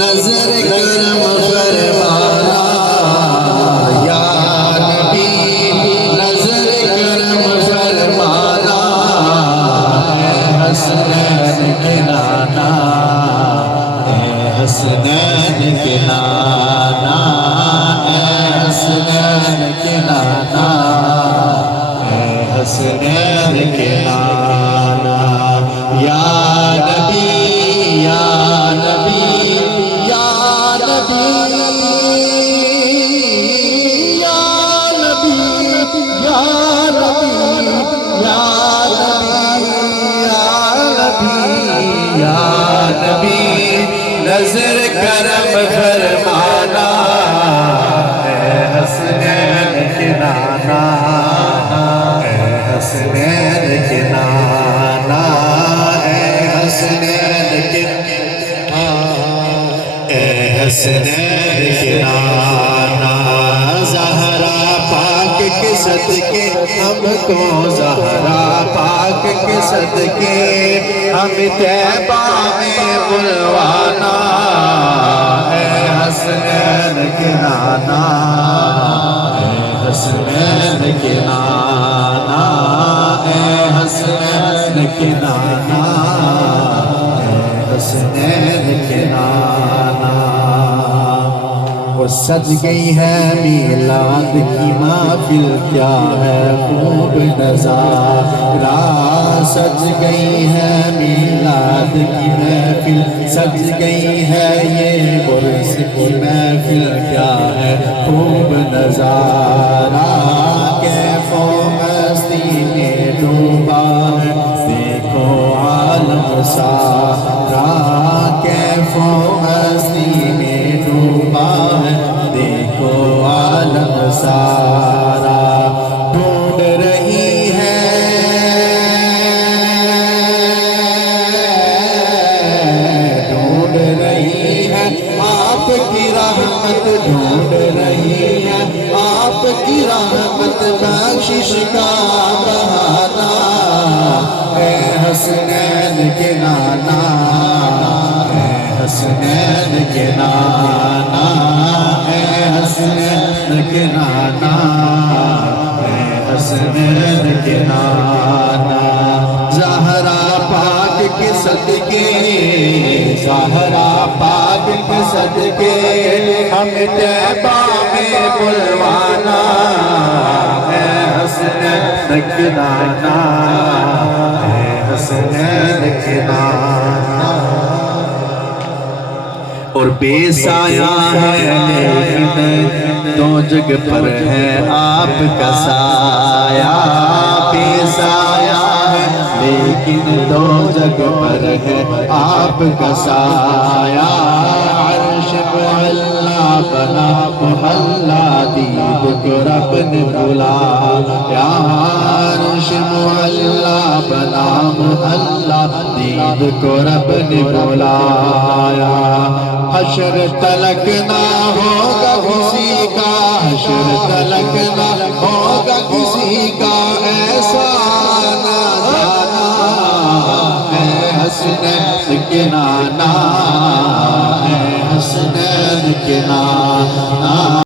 نظر کرم فرمانا یا نبی نظر کرم فرمانا اے حسنین کے نانا اے حسنین کے نانا اے حسنین کے نانا اے حسنین کے نانا یا نبی یا نبی یا نبی یا نبی یا نبی یا نبی یا نبی نظر کرم فرمانا اے حسنین کے نانا اے حسنین کے نانا اے حسنین کے اے حسنین کے نانا زہرا پاک کے صدقے ہم کو زہرا پاک کے صدقے ہم طیبہ میں بلوانا اے حسنین کے نانا اے حسنین کے نانا اے حسنین کے نانا اے حسنین کے نانا وہ سج گئی ہے میلاد کی محفل کیا ہے خوب نظارہ سج گئی ہے میلاد کی محفل سج گئی ہے یہ عرس کی محفل کیا ہے خوب نظارہ کیف و مستی میں ڈوبا ہے دیکھو عالم سارا کیف و مستی میں ڈوبا ہے دیکھو عالم سارا ڈھونڈ رہی ہے ڈھونڈ رہی ہے آپ کی رحمت ڈھونڈ رہی ہے آپ کی رحمت بخشش کا بہانا اے حسنین کے نانا اے حسنین کے نانا اے حسنین کے نانا اے حسنین کے نانا زہرا پاک کے صدقے زہرا پاک کے صدقے ہم طیبہ میں بلوانا اے حسنین کے نانا اے حسنین کے نانا اور بے سایہ ہے لیکن دو جگ پر ہے آپ کا سایہ بے سایہ ہے لیکن دو جگ پر ہے آپ کا سایہ عرش معلا بنا محلہ دید کو رب نے بلایا عرش معلا بنا محلہ دید کو رب نے بلایا حشر تلک نہ ہوگا کسی کا حشر تلک نہ ہوگا